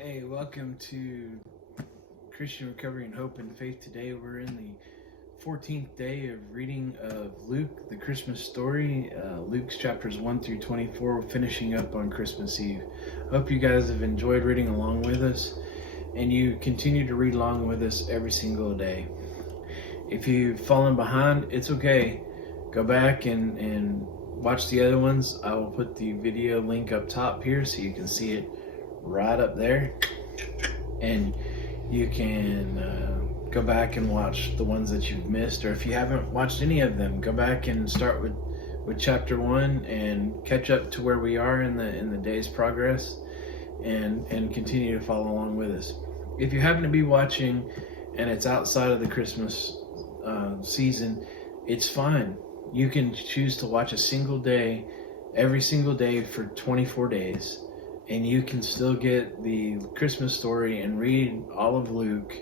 Hey, welcome to Christian Recovery and Hope and Faith. Today we're in the 14th day of reading of Luke, the Christmas story, Luke's chapters 1 through 24. We're finishing up on Christmas Eve. Hope you guys have enjoyed reading along with us, and you continue to read along with us every single day. If you've fallen behind, it's okay. Go back and watch the other ones. I will put the video link up top here so you can see it right up there, and you can go back and watch the ones that you've missed, or if you haven't watched any of them, go back and start with chapter 1 and catch up to where we are in the day's progress, and continue to follow along with us. If you happen to be watching and it's outside of the Christmas season, it's fine. You can choose to watch a single day every single day for 24 days, and you can still get the Christmas story and read all of Luke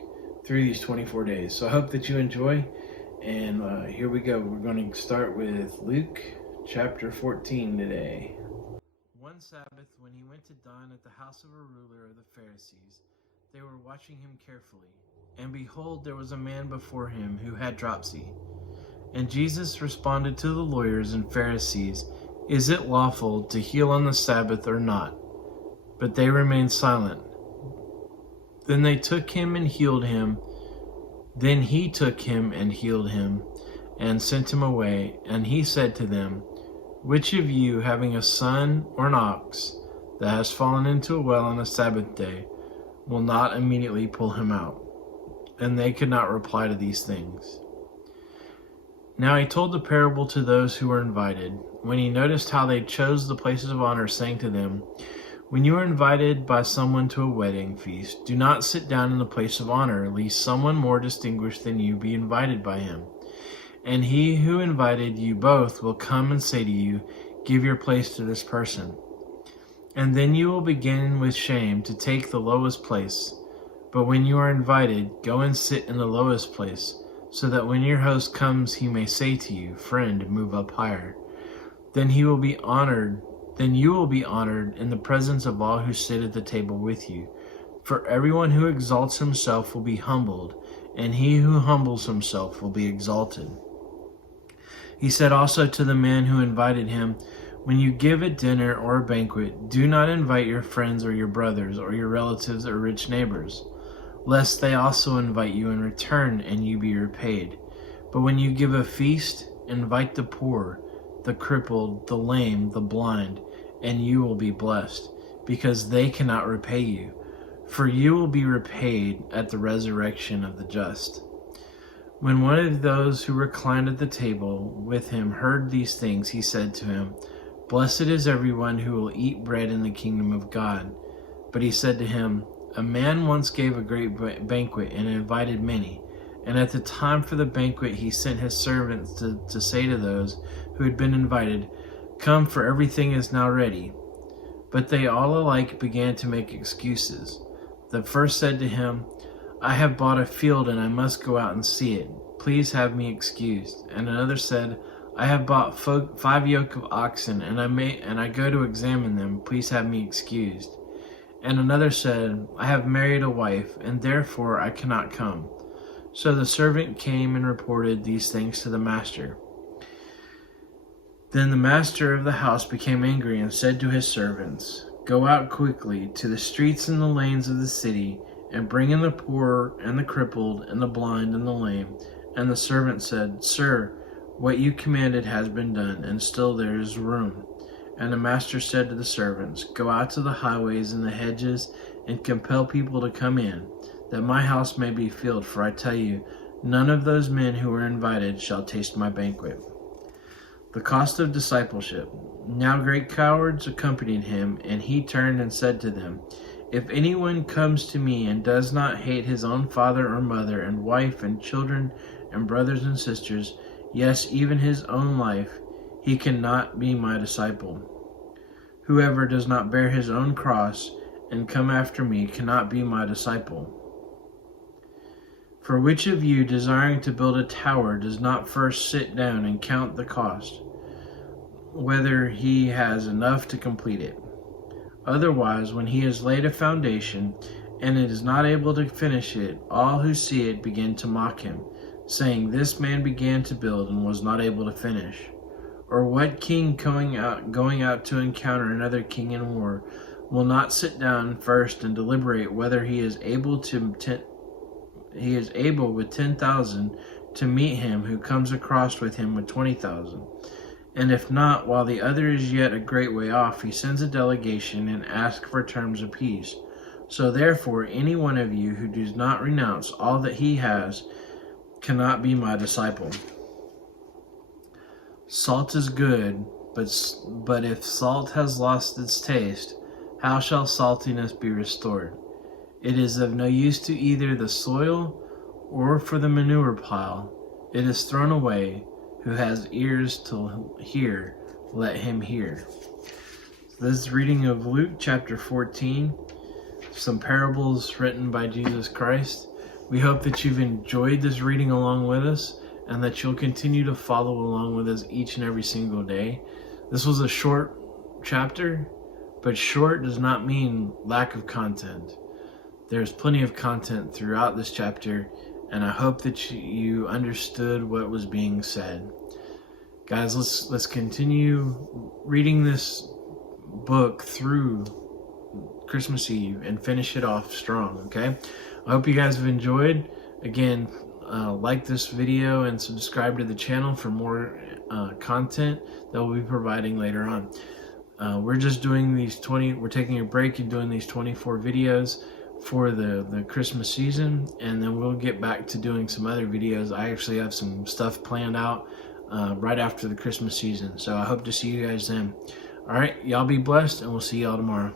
through these 24 days. So I hope that you enjoy, and here we go. We're going to start with Luke chapter 14 today. One Sabbath, when he went to dine at the house of a ruler of the Pharisees, they were watching him carefully. And behold, there was a man before him who had dropsy. And Jesus responded to the lawyers and Pharisees, "Is it lawful to heal on the Sabbath or not?" But they remained silent. Then they took him and healed him. Then he took him and healed him, and sent him away. And he said to them, "Which of you, having a son or an ox that has fallen into a well on a Sabbath day, will not immediately pull him out?" And they could not reply to these things. Now he told the parable to those who were invited, when he noticed how they chose the places of honor, saying to them, "When you are invited by someone to a wedding feast, do not sit down in the place of honor, lest someone more distinguished than you be invited by him. And he who invited you both will come and say to you, 'Give your place to this person.' And then you will begin with shame to take the lowest place. But when you are invited, go and sit in the lowest place, so that when your host comes he may say to you, 'Friend, move up higher.' Then you will be honored in the presence of all who sit at the table with you. For everyone who exalts himself will be humbled, and he who humbles himself will be exalted." He said also to the man who invited him, "When you give a dinner or a banquet, do not invite your friends or your brothers or your relatives or rich neighbors, lest they also invite you in return and you be repaid. But when you give a feast, invite the poor, the crippled, the lame, the blind, and you will be blessed, because they cannot repay you, for you will be repaid at the resurrection of the just." When one of those who reclined at the table with him heard these things, he said to him, "Blessed is everyone who will eat bread in the kingdom of God." But he said to him, "A man once gave a great banquet and invited many. And at the time for the banquet he sent his servants to say to those who had been invited, 'Come, for everything is now ready.' But they all alike began to make excuses. The first said to him, 'I have bought a field and I must go out and see it. Please have me excused.' And another said, 'I have bought 5 yoke of oxen and I go to examine them. Please have me excused.' And another said, 'I have married a wife, and therefore I cannot come.' So the servant came and reported these things to the master. Then the master of the house became angry and said to his servants, 'Go out quickly to the streets and the lanes of the city, and bring in the poor and the crippled and the blind and the lame.' And the servant said, 'Sir, what you commanded has been done, and still there is room.' And the master said to the servants, 'Go out to the highways and the hedges, and compel people to come in, that my house may be filled. For I tell you, none of those men who were invited shall taste my banquet.'" The cost of discipleship. Now great crowds accompanied him, and he turned and said to them, "If anyone comes to me and does not hate his own father or mother and wife and children and brothers and sisters, yes, even his own life, he cannot be my disciple. Whoever does not bear his own cross and come after me cannot be my disciple. For which of you, desiring to build a tower, does not first sit down and count the cost, whether he has enough to complete it? Otherwise, when he has laid a foundation, and it is not able to finish it, all who see it begin to mock him, saying, This man began to build and was not able to finish. Or what king going out to encounter another king in war will not sit down first and deliberate whether he is able with 10,000 to meet him who comes across with him with 20,000? And if not, while the other is yet a great way off, he sends a delegation and asks for terms of peace. So therefore, any one of you who does not renounce all that he has cannot be my disciple. Salt is good, but if salt has lost its taste, how shall saltiness be restored? It is of no use to either the soil or for the manure pile. It is thrown away. Who has ears to hear, let him hear. This is reading of Luke chapter 14, some parables written by Jesus Christ. We hope that you've enjoyed this reading along with us and that you'll continue to follow along with us each and every single day. This was a short chapter, but short does not mean lack of content. There's plenty of content throughout this chapter, and I hope that you understood what was being said. Guys, let's continue reading this book through Christmas Eve and finish it off strong, okay? I hope you guys have enjoyed. Again, like this video and subscribe to the channel for more content that we'll be providing later on. We're just doing we're taking a break and doing these 24 videos for the Christmas season, and then we'll get back to doing some other videos. I actually have some stuff planned out right after the Christmas season, so I hope to see you guys then. All right, y'all be blessed, and we'll see y'all tomorrow.